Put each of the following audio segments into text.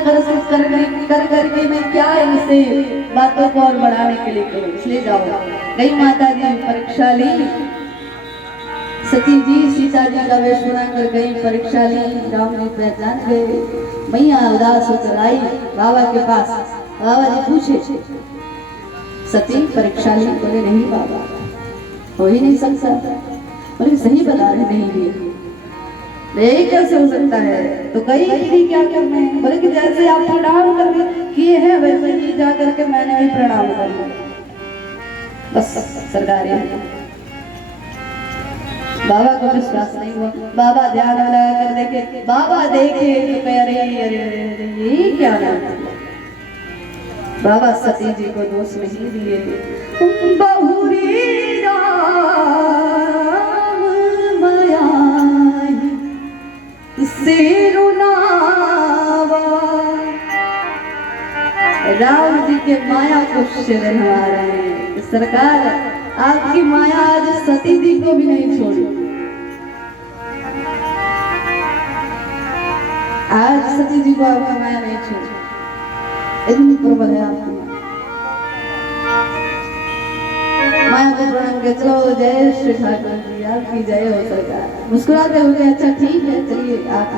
कर करके मैं क्या इनसे बातों को और बढ़ाने के लिए करूं। इसलिए जाओ गई माता जी परीक्षा ली, सती जी सीता जी का वेश बनाकर गई परीक्षा ली। राम जी पहचान गए, मैया उदास होकर आई बाबा के पास। बाबा जी पूछे सती परीक्षा ली? बोले नहीं बाबा, हो ही नहीं सकता। बोले सही बता रहे नहीं ली, यही कैसे हो सकता है? तो कही कि क्या करना है? बोले कि जैसे आप प्रणाम करने किए हैं वैसे ही जा करके मैंने भी प्रणाम कर लिया। बस सरकार बाबा को विश्वास नहीं हुआ। बाबा ध्यान लगा कर देखे, बाबा देखे तो कह अरे अरे अरे ये क्या नाम। बाबा सती जी को दोष नहीं दिए। बहुरी राम माया राम जी के माया को शरण आ रहे हैं। सरकार आपकी माया आज सती जी को भी नहीं छोड़ी। आज सती जी को आपकी माया नहीं छोड़ी, इतनी प्रबल है आपकी माया को प्रणाम के चलो जय श्री ठाकुर जी, आपकी जय हो सरकार। मुस्कुराते हुए अच्छा ठीक है चलिए, आप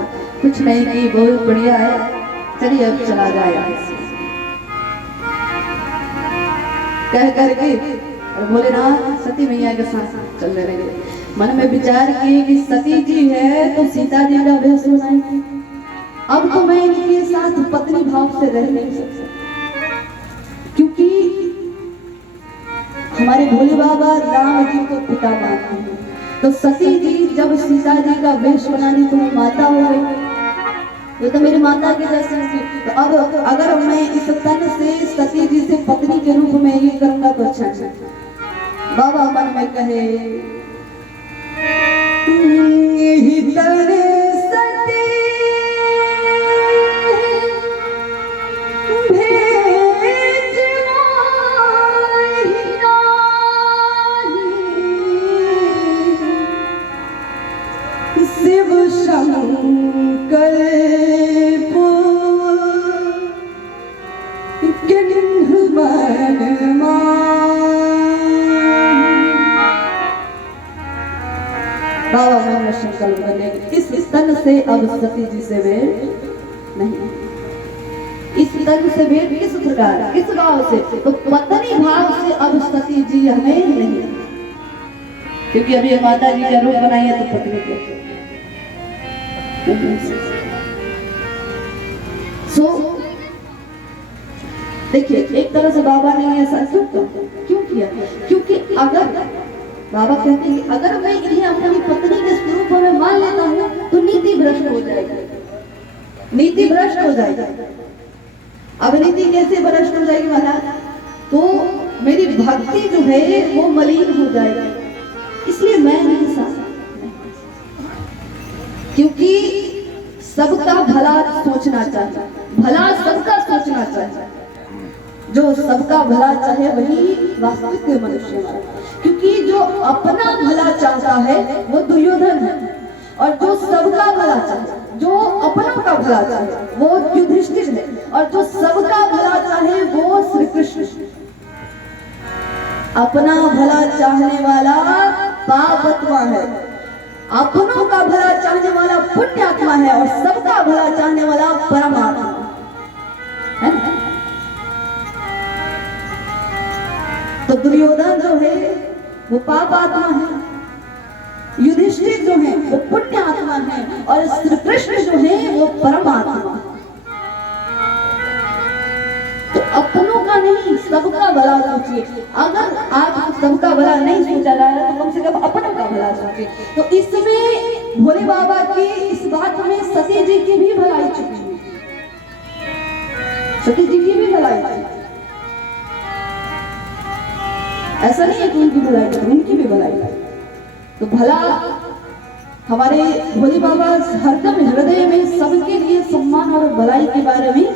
कुछ नहीं की, बहुत बढ़िया है, चलिए अब चला जाए कह करके भोलेनाथ सती मैया के साथ चलने लगे। मन में विचार किए कि सती जी है तो सीता जी का वेश बनाएंगे, अब तो मैं इनके साथ पत्नी भाव से रह नहीं सकता, क्योंकि हमारे भोले बाबा राम जी को पिता मानते हैं। तो सती जी जब सीता जी का वेश बनानी तो माता हो गई, वो तो मेरी माता के जैसे थी। तो अब अगर मैं इस तन से सती जी से पत्नी के रूप में ये करूंगा तो अच्छा है। बाबा मन में कहे शिव शंकर बाबा मन में संकल्प करने इस तन से अब सती जी से भेंट नहीं, इस तन से भेंट किस प्रकार किस भाव से? तो पत्नी भाव से अब सती जी हमें नहीं, क्योंकि अभी माता जी का रूप बनाई है तो पत्नी को देखिए एक तरह से बाबा ने ऐसा क्यों किया? क्योंकि अगर बाबा कहते हैं कि अगर मैं इन्हें अपनी पत्नी के स्वरूप में मान लेता हूँ तो नीति भ्रष्ट हो जाएगी, नीति भ्रष्ट हो जाएगी। अब नीति कैसे भ्रष्ट हो जाएगी महाराज? तो मेरी भक्ति जो है वो मलिन हो जाएगी, इसलिए मैं इनके साथ, क्योंकि सबका भला सोचना चाहिए, भला सबका सोचना चाहिए, जो सबका भला चाहे वही वास्तविक मनुष्य है। क्योंकि जो अपना भला चाहता है वो दुर्योधन है, और जो सबका भला चाहे, जो अपनों का भला चाहे वो युधिष्ठिर है, और जो सबका भला चाहे वो श्री कृष्ण। अपना भला चाहने वाला पापात्मा है, अपनों का भला चाहने वाला पुण्यात्मा है, और सबका भला चाहने वाला परमात्मा है। तो दुर्योधन जो है वो पापात्मा है, युधिष्ठिर जो है वो पुण्यात्मा है, और श्री कृष्ण जो है वो परमात्मा। तो अपनों का नहीं सबका भला सोचिए। अगर आप सबका भला नहीं सोचा जा रहा तो कम से कम अपनों का भला सोचिए। तो इसमें भोले बाबा की इस बात में सती जी की भी भलाई चुकी है, सती जी की भी भलाई थी। ऐसा नहीं है कि उनकी भलाई, उनकी भी भलाई है। तो भला हमारे भोले बाबा हरदम हृदय में सबके लिए सम्मान और भलाई के बारे में